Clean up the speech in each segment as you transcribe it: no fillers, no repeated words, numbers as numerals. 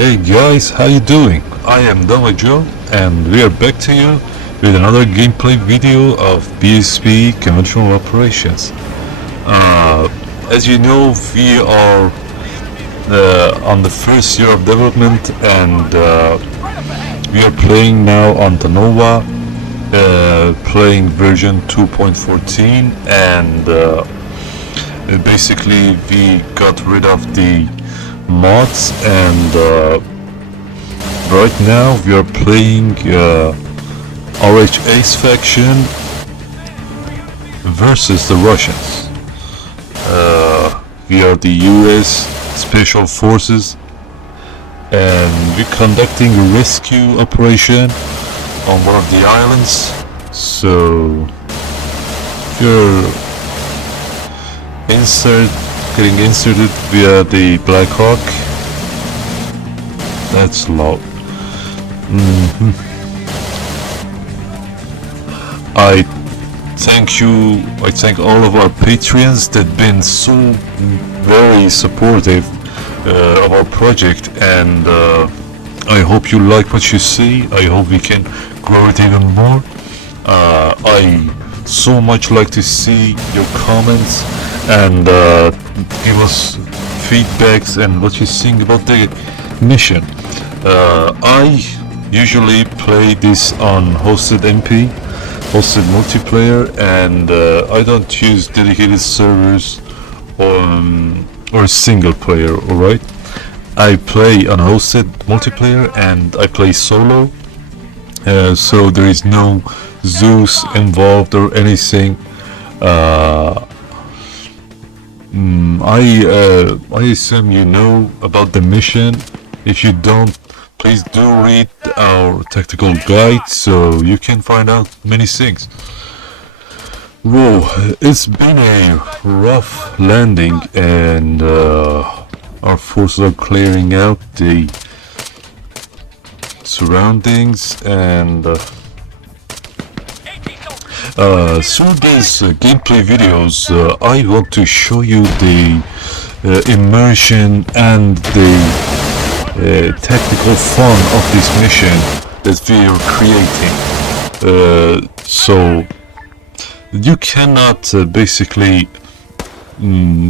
Hey guys, how you doing? I am 𝗤𝗵𝗶𝗰 and we are back to you with another gameplay video of B.S.P conventional operations. As you know, we are on the first year of development and we are playing now on the Nova, playing version 2.14, and basically we got rid of the mods, and right now we are playing 𝗤𝗷𝗫 faction versus the Russians. We are the US Special Forces and we're conducting a rescue operation on one of the islands. So if you're getting inserted via the Black Hawk, that's loud. I thank all of our patrons that been so very supportive of our project, and I hope you like what you see. I hope we can grow it even more. I so much like to see your comments and give us feedbacks and what you think about the mission. I usually play this on hosted MP, hosted multiplayer, and I don't use dedicated servers or single player. Alright, I play on hosted multiplayer and I play solo, so there is no Zeus involved or anything. I assume you know about the mission. If you don't, please do read our tactical guide so you can find out many things. Whoa, it's been a rough landing, and our forces are clearing out the surroundings, and through these gameplay videos I want to show you the immersion and the tactical fun of this mission that we are creating. So you cannot basically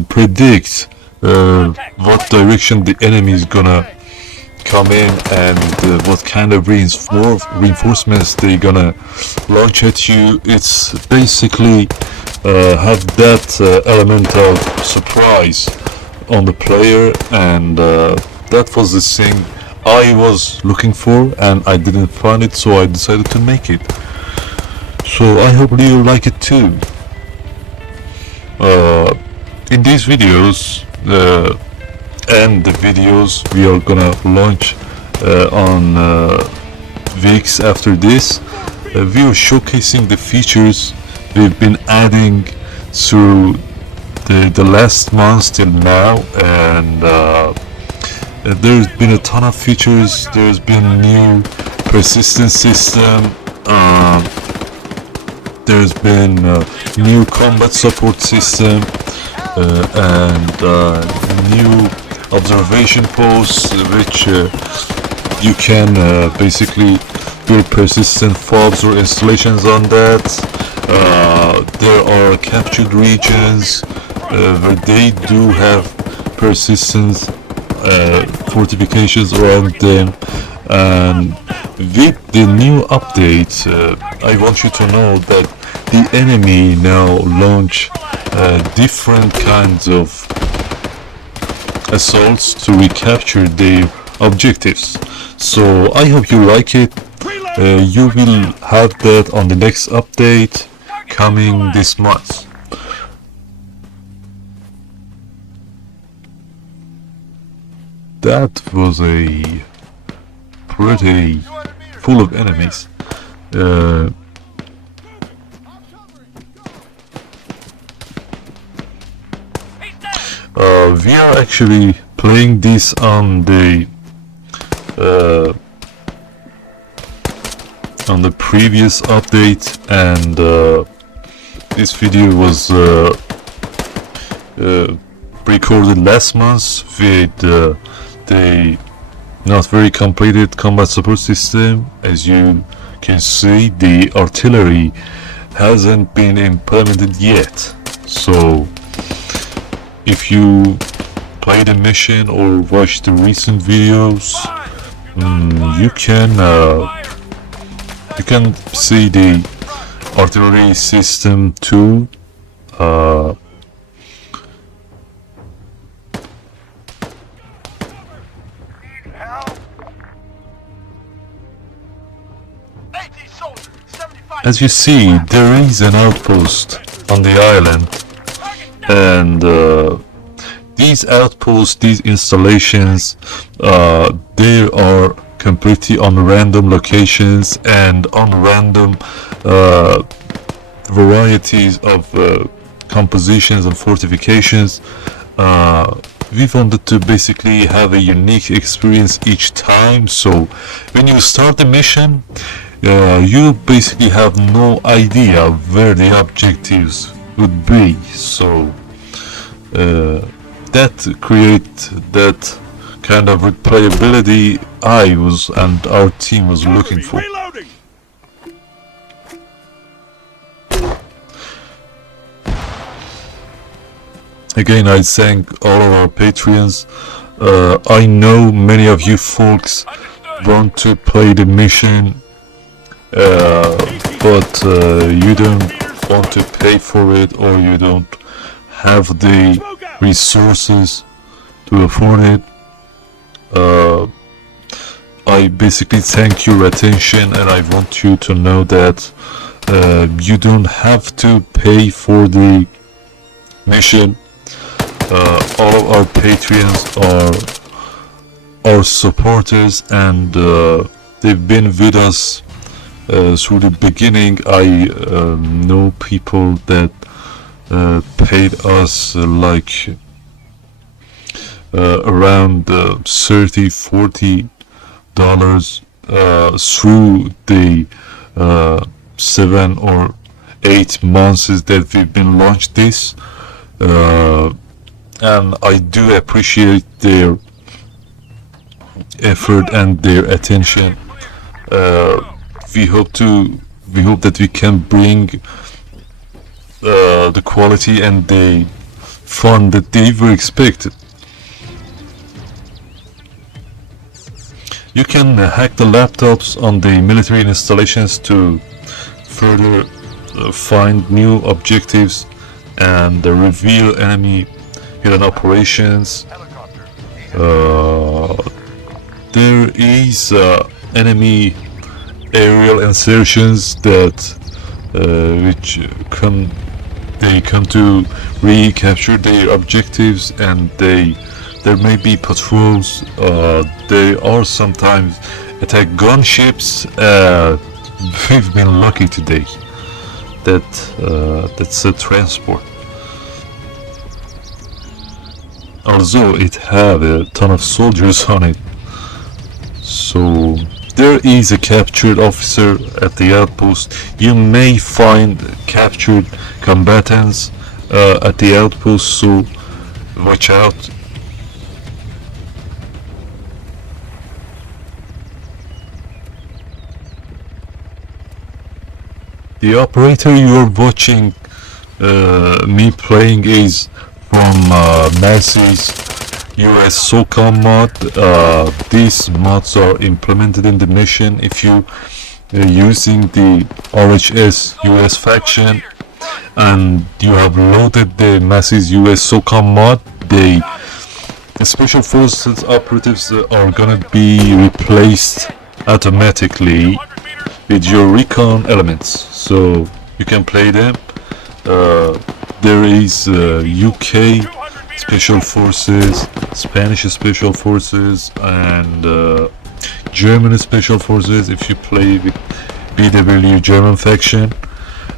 predict what direction the enemy is gonna come in and what kind of reinforcements they're gonna launch at you. It's basically have that element of surprise on the player, and that was the thing I was looking for and I didn't find it, so I decided to make it. So I hope you like it too. In these videos and the videos we are gonna launch on weeks after this, we are showcasing the features we've been adding through the last months till now, and there's been a ton of features. There's been new persistence system, there's been new combat support system, and new observation posts, which you can basically do persistent fobs or installations on that. There are captured regions where they do have persistent fortifications around them, and with the new update I want you to know that the enemy now launch different kinds of assaults to recapture their objectives. So I hope you like it. You will have that on the next update coming this month. That was a pretty full of enemies. We are actually playing this on the previous update, and this video was recorded last month with the not very completed combat support system. As you can see, the artillery hasn't been implemented yet. So if you play the mission or watch the recent videos, you can see the artillery system too. As you see, there is an outpost on the island, and these outposts, these installations, they are completely on random locations and on random varieties of compositions and fortifications. We wanted to basically have a unique experience each time, so when you start the mission, you basically have no idea where the objectives would be. So that creates that kind of replayability and our team was looking for. Again, I thank all of our Patreons. I know many of you folks want to play the mission, but you don't want to pay for it, or you don't have the resources to afford it. I basically thank your attention, and I want you to know that you don't have to pay for the mission. All of our Patreons are our supporters, and they've been with us through the beginning. I know people that paid us like around $30-40 through the 7 or 8 months that we've been launched this, and I do appreciate their effort and their attention. We hope that we can bring the quality and the fun that they were expected. You can hack the laptops on the military installations to further find new objectives and reveal enemy hidden operations. There is enemy aerial insertions that they come to recapture their objectives, and there may be patrols. They are sometimes attack gunships. We've been lucky today that that's a transport. Although it had a ton of soldiers on it. So there is a captured officer at the outpost. You may find captured combatants at the outpost, so watch out. The operator you are watching me playing is from 𝗙𝗵𝗂's US SOCOM mod. These mods are implemented in the mission. If you are using the RHS US faction and you have loaded the 𝗙𝗵𝗂's US SOCOM mod, the special forces operatives are gonna be replaced automatically with your recon elements, so you can play them. There is UK Special Forces, Spanish Special Forces, and German Special Forces if you play with BW German faction.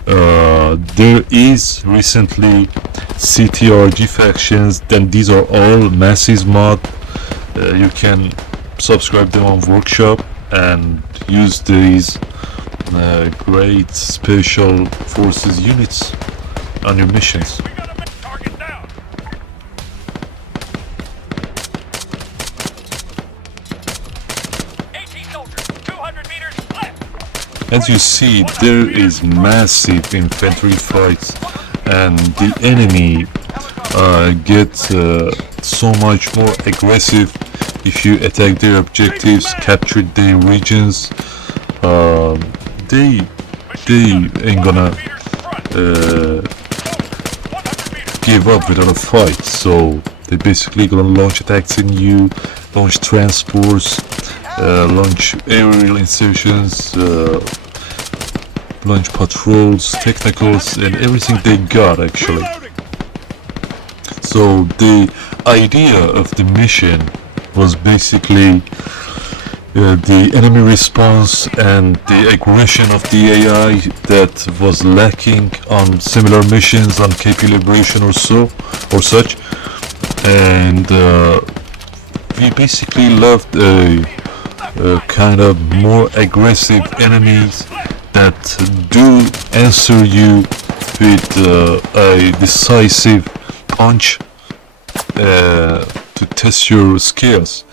There is recently CTRG factions, then these are all 𝗙𝗵𝗂's mod. You can subscribe them on Workshop and use these great Special Forces units on your missions. As you see, there is massive infantry fights, and the enemy get so much more aggressive if you attack their objectives, capture their regions. They ain't gonna give up without a fight, so they basically gonna launch attacks in you, launch transports, launch aerial insertions, launch patrols, technicals, and everything they got actually. So the idea of the mission was basically the enemy response and the aggression of the AI that was lacking on similar missions on KP Liberation or such, and we basically loved a kind of more aggressive enemies that do answer you with a decisive punch to test your skills.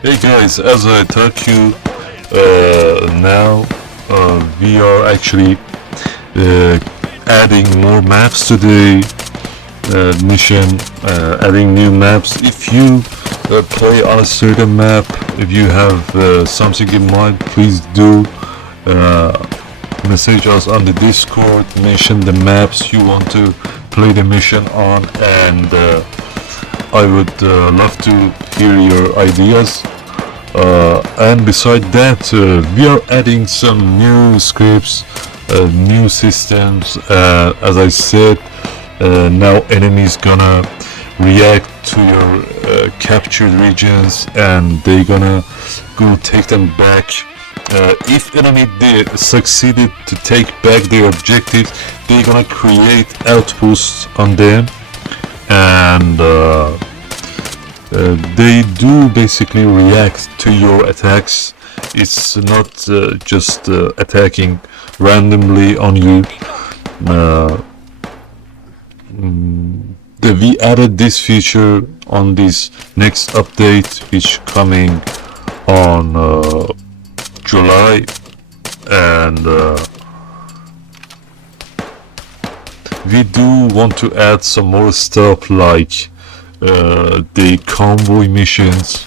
Hey guys, as I taught you now, we are actually adding more maps to the mission, adding new maps. If you play on a certain map, if you have something in mind, please do message us on the Discord, mention the maps you want to play the mission on, and I would love to hear your ideas. And beside that, we are adding some new scripts, new systems. As I said, now enemies gonna react to your captured regions, and they gonna go take them back. If enemy succeeded to take back their objectives, they gonna create outposts on them, and they do basically react to your attacks. It's not just attacking randomly on you. We added this feature on this next update, which coming on July, and we do want to add some more stuff like the convoy missions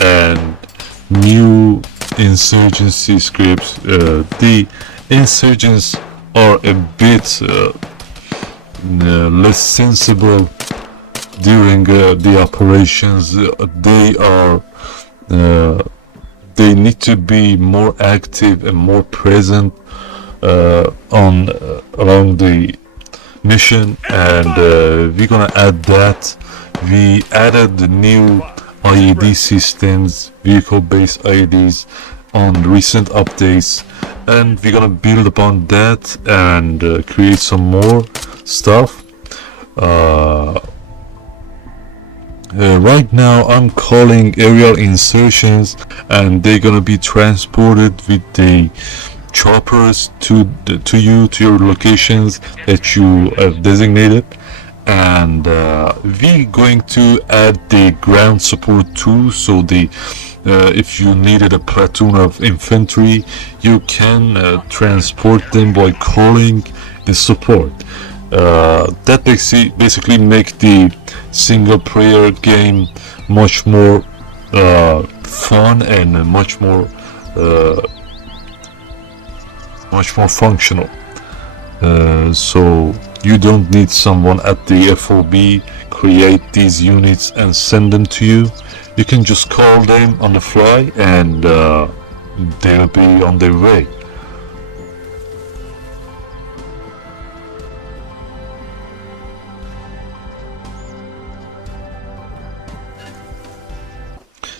and new insurgency scripts. The insurgents are a bit less sensible during the operations. They need to be more active and more present along the mission, and we're gonna add that. We added the new IED systems, vehicle-based IEDs, on recent updates, and we're gonna build upon that and create some more stuff. Right now I'm calling aerial insertions, and they're gonna be transported with the choppers to your locations that you have designated. And we're going to add the ground support too, so the if you needed a platoon of infantry, you can transport them by calling the support. That basically make the single player game much more fun and much more functional. So you don't need someone at the FOB create these units and send them to you. You can just call them on the fly and they'll be on their way.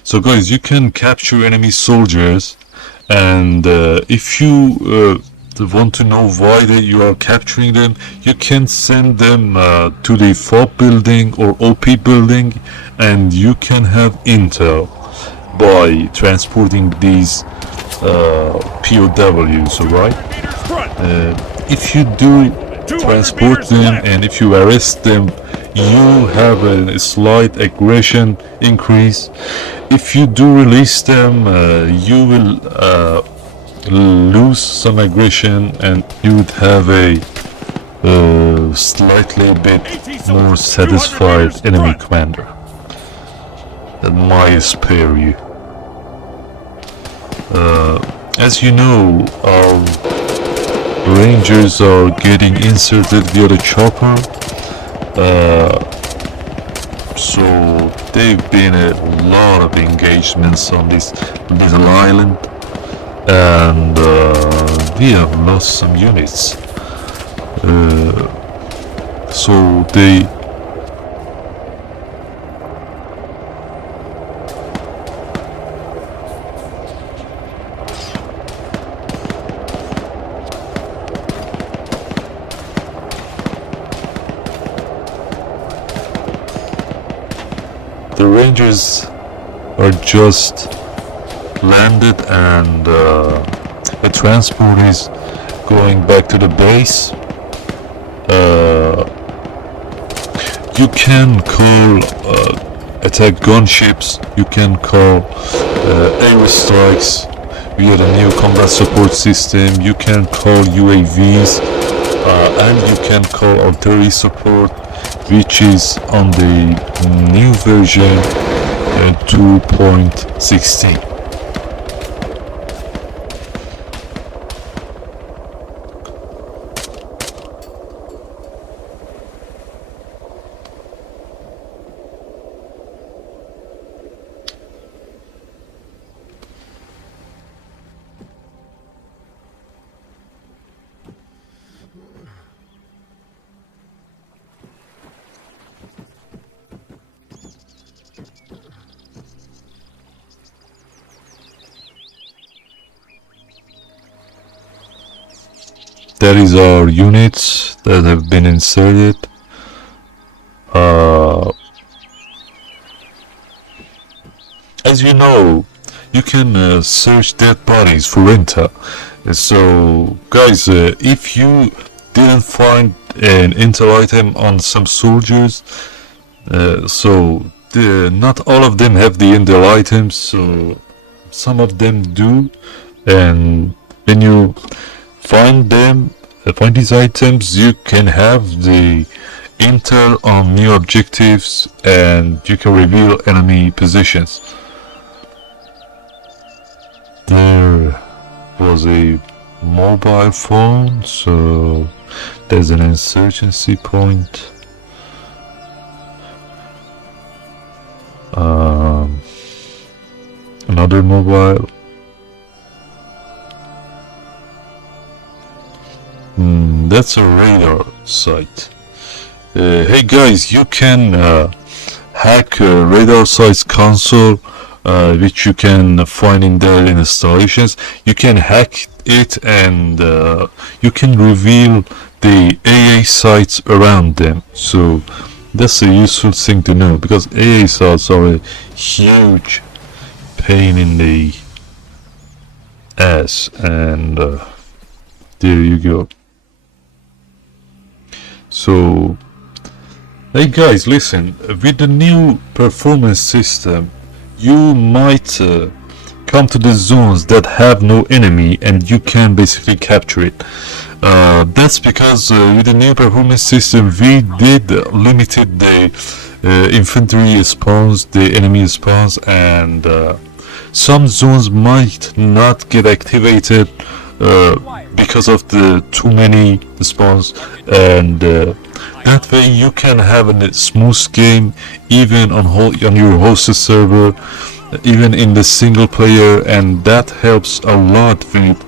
So guys, you can capture enemy soldiers, and if you want to know why you are capturing them, you can send them to the FOB building or OP building, and you can have intel by transporting these POWs, alright? If you do transport them and if you arrest them, you have a slight aggression increase. If you do release them, you will lose some aggression and you would have a slightly bit more satisfied enemy commander that might spare you. As you know, our Rangers are getting inserted via the chopper, so they've been a lot of engagements on this little island, and we have lost some units. So the Rangers are just landed, and the transport is going back to the base. You can call attack gunships, you can call air strikes via the new combat support system, you can call UAVs, and you can call artillery support, which is on the new version 2.16. That is our units that have been inserted. As you know, you can search dead bodies for intel. So guys, if you didn't find an intel item on some soldiers, not all of them have the intel items, so some of them do, and when you find these items, you can have the intel on new objectives and you can reveal enemy positions. There was a mobile phone, so there's an insurgency point. Another mobile. That's a radar site. Hey guys, you can hack a radar site's console, which you can find in their installations. You can hack it and you can reveal the AA sites around them. So that's a useful thing to know, because AA sites are a huge pain in the ass, and there you go. So, hey guys, listen, with the new performance system, you might come to the zones that have no enemy and you can basically capture it. That's because with the new performance system we did limited the infantry spawns, the enemy spawns, and some zones might not get activated because of the too many spawns, and that way you can have a smooth game even on your hosted server, even in the single player, and that helps a lot with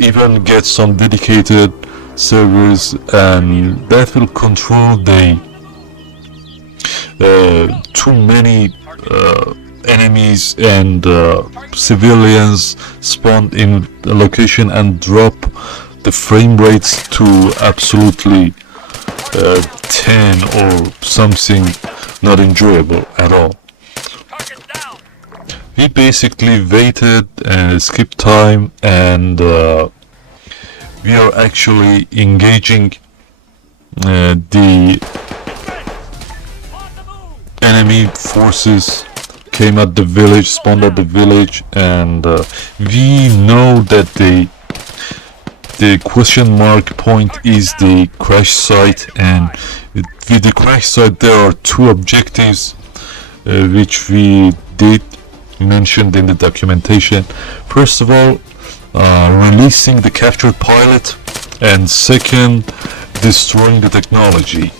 even get some dedicated servers, and that will control the too many enemies and civilians spawned in a location and drop the frame rates to absolutely 10 or something not enjoyable at all. We basically waited and skipped time, and we are actually engaging the enemy forces came at the village, spawned at the village, and we know that the question mark point is the crash site, and with the crash site there are two objectives which we did mentioned in the documentation. First of all, releasing the captured pilot, and second, destroying the technology.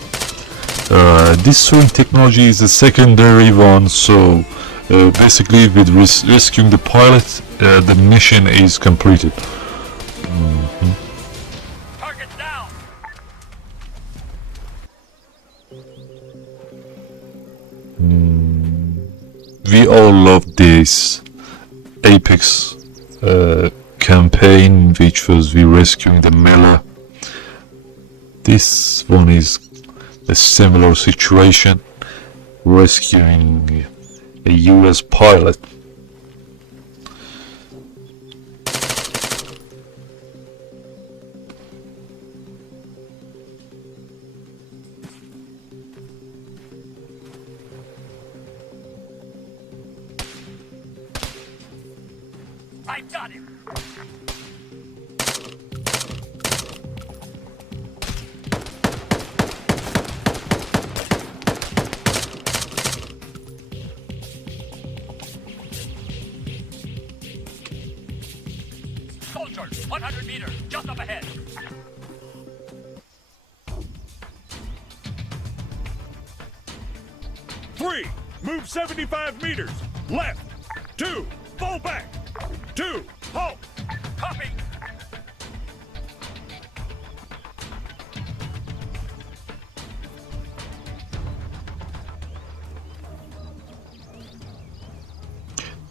Destroying technology is the secondary one, so basically with rescuing the pilot the mission is completed. Target down. We all love this Apex campaign, which was we rescuing the Mela. This one is a similar situation, rescuing a US pilot. I got him. Soldiers, 100 meters, just up ahead. Three, move 75 meters. Left. 2, fall back. 2, halt. Copy.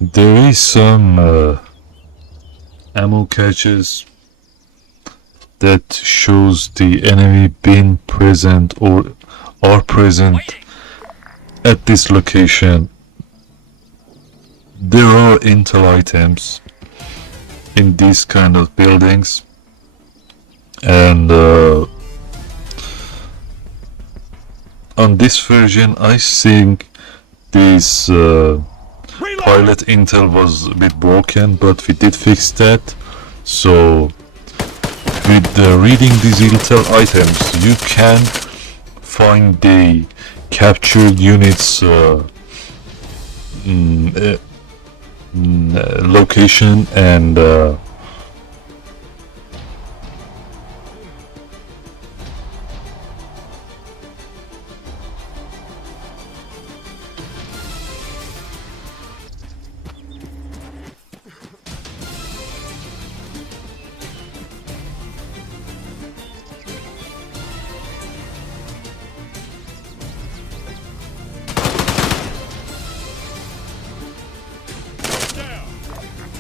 There is some ammo caches that shows the enemy being present or are present at this location. There are intel items in these kind of buildings, and on this version I think this pilot intel was a bit broken, but we did fix that. So with reading these intel items you can find the captured units location, and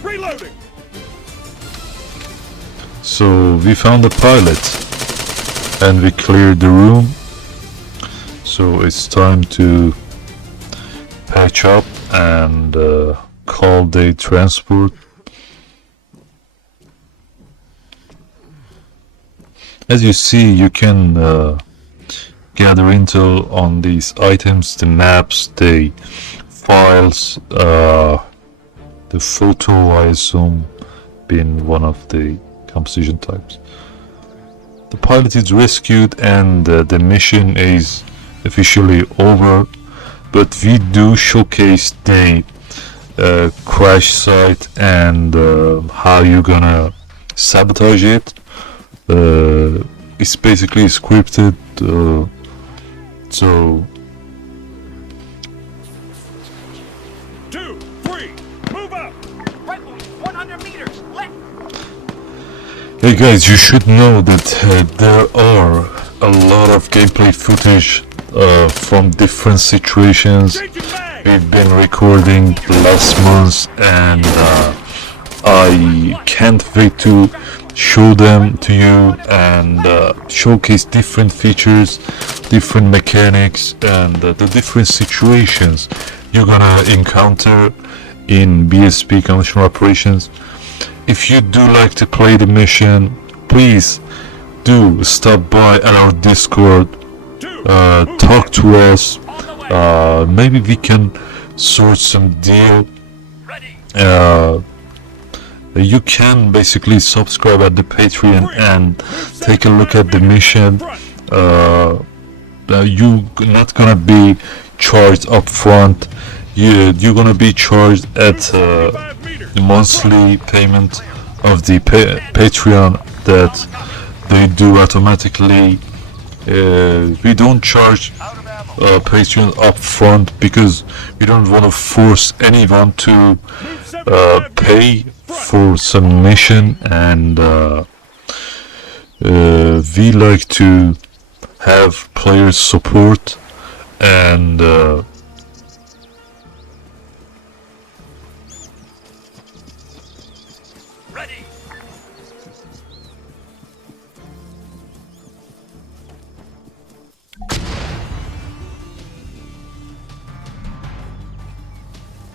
Reloading. so we found the pilot and we cleared the room, so it's time to patch up and call the transport. As you see, you can gather intel on these items, the maps, the files, the the photo, I assume, being one of the composition types. The pilot is rescued and the mission is officially over, but we do showcase the crash site and how you're gonna sabotage it. It's basically scripted, so 2, 3, move up! Right wing, 100 meters. Left. hey guys, you should know that there are a lot of gameplay footage from different situations Changing mag! we've been recording the last months, and I can't wait to show them to you and showcase different features, different mechanics, and the different situations you're gonna encounter in B.S.P conventional operations. If you do like to play the mission, please do stop by at our Discord, talk to us, maybe we can sort some deal. Ready. You can basically subscribe at the Patreon and take a look at the mission. You're not gonna be charged up front. You're gonna be charged at the monthly payment of the Patreon that they do automatically. We don't charge Patreon up front because we don't want to force anyone to pay for some mission, and we like to have players support, and Ready.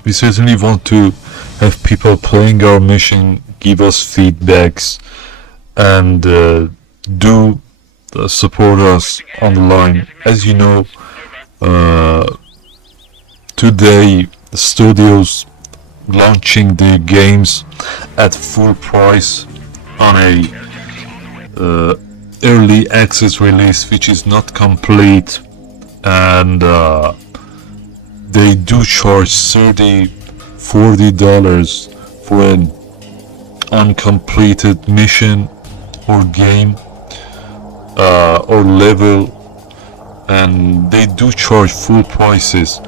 we certainly want to have people playing our mission give us feedbacks and do support us on the line. As you know, today the studios launching the games at full price on a early access release which is not complete, and they do charge $30-40 for an uncompleted mission or game or level, and they do charge full prices,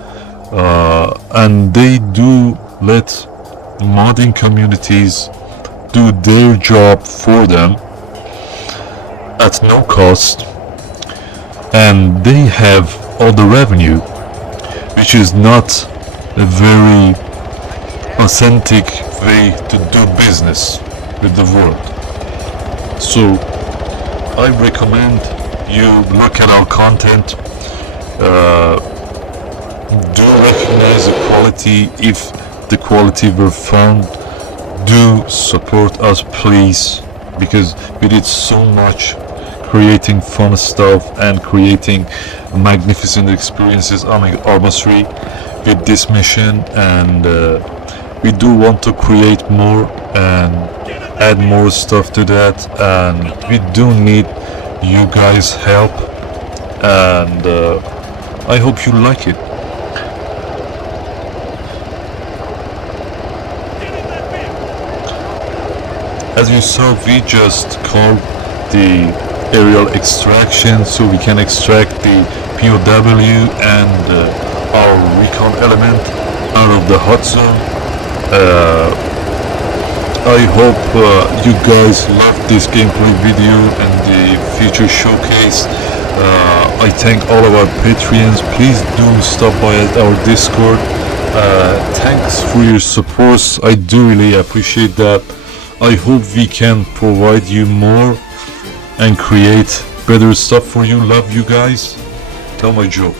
and they do let modding communities do their job for them at no cost, and they have all the revenue, which is not a very authentic way to do business with the world. So I recommend you look at our content, do recognize the quality. If the quality were found, do support us please, because we did so much creating fun stuff and creating magnificent experiences on ARMA 3 with this mission, and we do want to create more and add more stuff to that, and we do need you guys' help, and I hope you like it. As you saw, we just called the aerial extraction so we can extract the POW and our recon element out of the hot zone. I hope you guys loved this gameplay video and the future showcase. I thank all of our Patreons. Please do stop by at our Discord. Thanks for your support. I do really appreciate that. I hope we can provide you more and create better stuff for you. Love you guys. 𝗤𝗵𝗶𝗰 Joe.